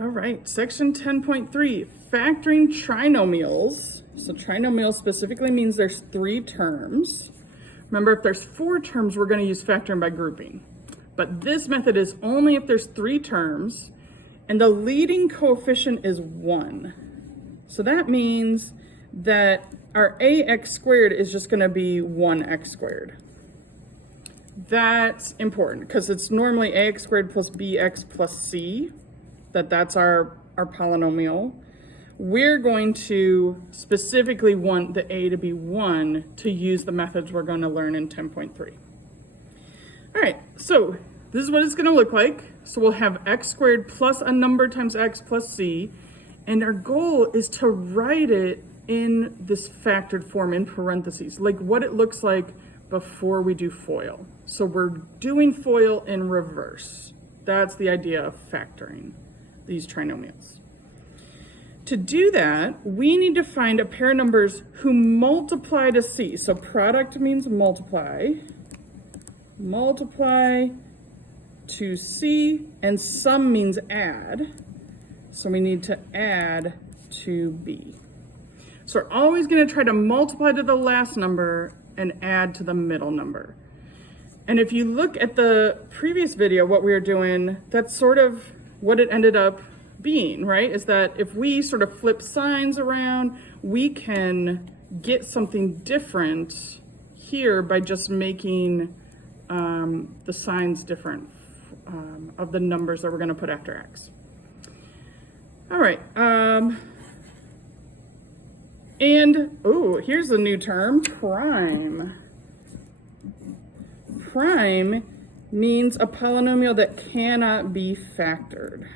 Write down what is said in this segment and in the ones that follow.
All right, section 10.3, factoring trinomials. So trinomial specifically means there's 3 terms. Remember, if there's 4 terms, we're going to use factoring by grouping. But this method is only if there's 3 terms and the leading coefficient is 1. So that means that our ax squared is just going to be 1x squared. That's important because it's normally ax squared plus bx plus c. That's our polynomial. We're going to specifically want the a to be 1 to use the methods we're going to learn in 10.3. All right, so this is what it's going to look like. So we'll have x squared plus a number times x plus c, and our goal is to write it in this factored form in parentheses, like what it looks like before we do FOIL. So we're doing FOIL in reverse. That's the idea of factoring these trinomials. To do that, we need to find a pair of numbers who multiply to c. So product means multiply to c, and sum means add. So we need to add to b. So we're always going to try to multiply to the last number and add to the middle number. And if you look at the previous video, what we were doing, that's sort of what it ended up being, right? Is that if we sort of flip signs around, we can get something different here by just making the signs different of the numbers that we're going to put after x. All right. Here's a new term, prime. Prime means a polynomial that cannot be factored.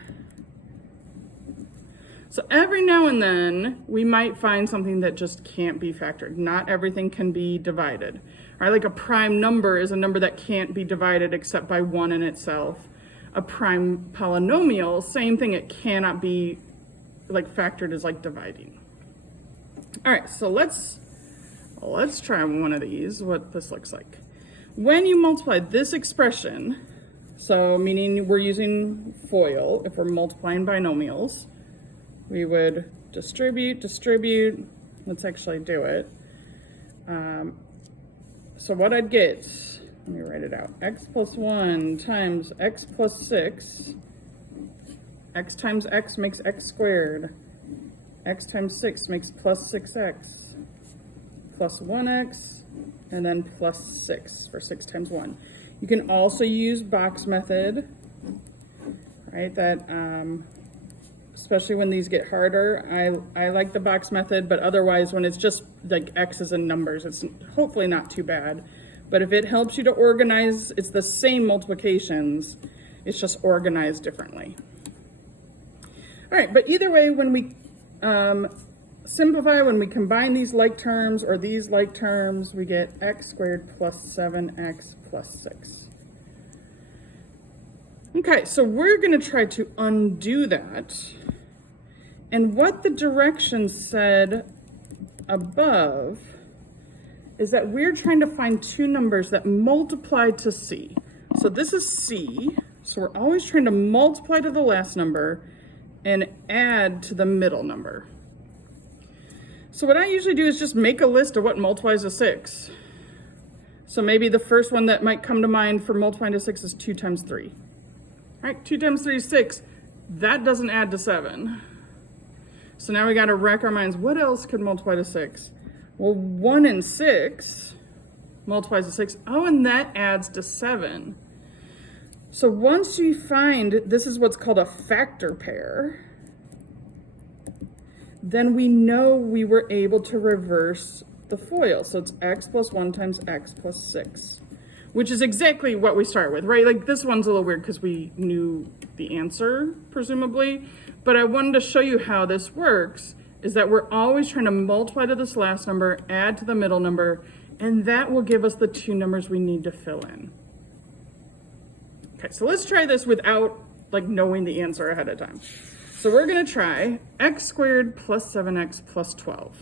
So every now and then, we might find something that just can't be factored. Not everything can be divided. Right? Like a prime number is a number that can't be divided except by 1 in itself. A prime polynomial, same thing, it cannot be like factored as like dividing. All right, so let's try one of these, what this looks like. When you multiply this expression, so meaning we're using FOIL, if we're multiplying binomials, we would distribute, let's actually do it. So what I'd get, let me write it out, x plus 1 times x plus 6, x times x makes x squared, x times 6 makes plus 6x, plus 1x, and then plus 6 for 6 times 1. You can also use box method, right? That, especially when these get harder, I like the box method, but otherwise when it's just like x's and numbers, it's hopefully not too bad. But if it helps you to organize, it's the same multiplications, it's just organized differently. All right, but either way, when we simplify, when we combine these like terms or these like terms, we get x squared plus 7x plus 6. Okay, so we're going to try to undo that. And what the directions said above is that we're trying to find 2 numbers that multiply to c. So this is c, so we're always trying to multiply to the last number and add to the middle number. So what I usually do is just make a list of what multiplies to 6. So maybe the first one that might come to mind for multiplying to 6 is 2 times 3. All right, 2 times 3 is 6. That doesn't add to 7. So now we got to rack our minds. What else could multiply to 6? Well, 1 and 6 multiplies to 6. Oh, and that adds to 7. So once you find, this is what's called a factor pair, then we know we were able to reverse the FOIL. So it's x plus 1 times x plus 6, which is exactly what we start with, right? Like this one's a little weird because we knew the answer, presumably. But I wanted to show you how this works, is that we're always trying to multiply to this last number, add to the middle number, and that will give us the 2 numbers we need to fill in. Okay, so let's try this without like knowing the answer ahead of time. So we're going to try x squared plus 7x plus 12.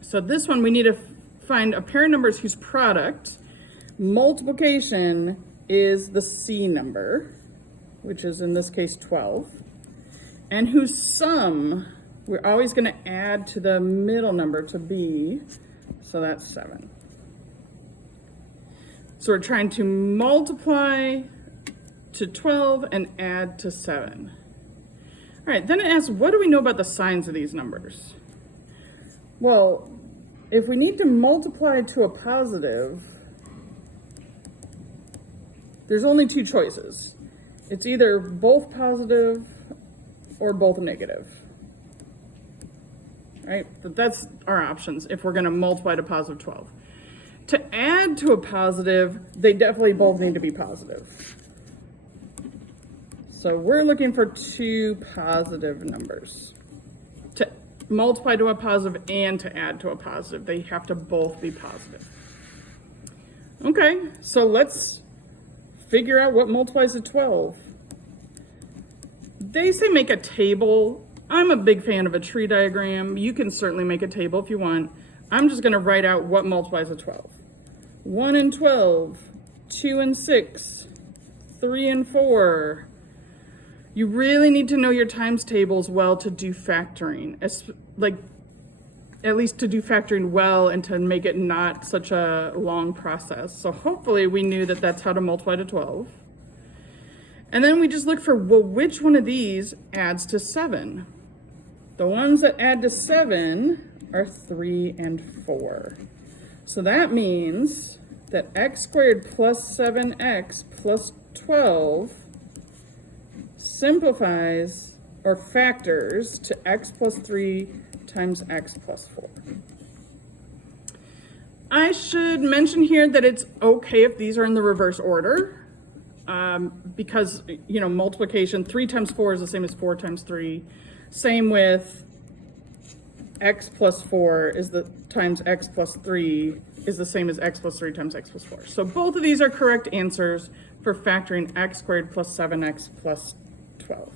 So this one we need to find a pair of numbers whose product multiplication is the c number, which is in this case 12. and whose sum we're always going to add to the middle number to b, so that's 7. So we're trying to multiply to 12 and add to 7. All right, then it asks, what do we know about the signs of these numbers? Well, if we need to multiply to a positive, there's only two choices. It's either both positive or both negative. Right? But that's our options if we're going to multiply to positive 12. To add to a positive, they definitely both need to be positive. So we're looking for two positive numbers. To multiply to a positive and to add to a positive, they have to both be positive. Okay, so let's figure out what multiplies to 12. They say make a table. I'm a big fan of a tree diagram. You can certainly make a table if you want. I'm just going to write out what multiplies to 12. 1 and 12, 2 and 6, 3 and 4. You really need to know your times tables well to do factoring. At least to do factoring well and to make it not such a long process. So hopefully we knew that that's how to multiply to 12. And then we just look for, well, which one of these adds to 7? The ones that add to 7 are 3 and 4. So that means that x squared plus 7x plus 12 simplifies or factors to x plus 3 times x plus 4. I should mention here that it's okay if these are in the reverse order, because, you know, multiplication, 3 times 4 is the same as 4 times 3. Same with x plus 4 is the times x plus 3 is the same as x plus 3 times x plus 4. So both of these are correct answers for factoring x squared plus 7x plus 12.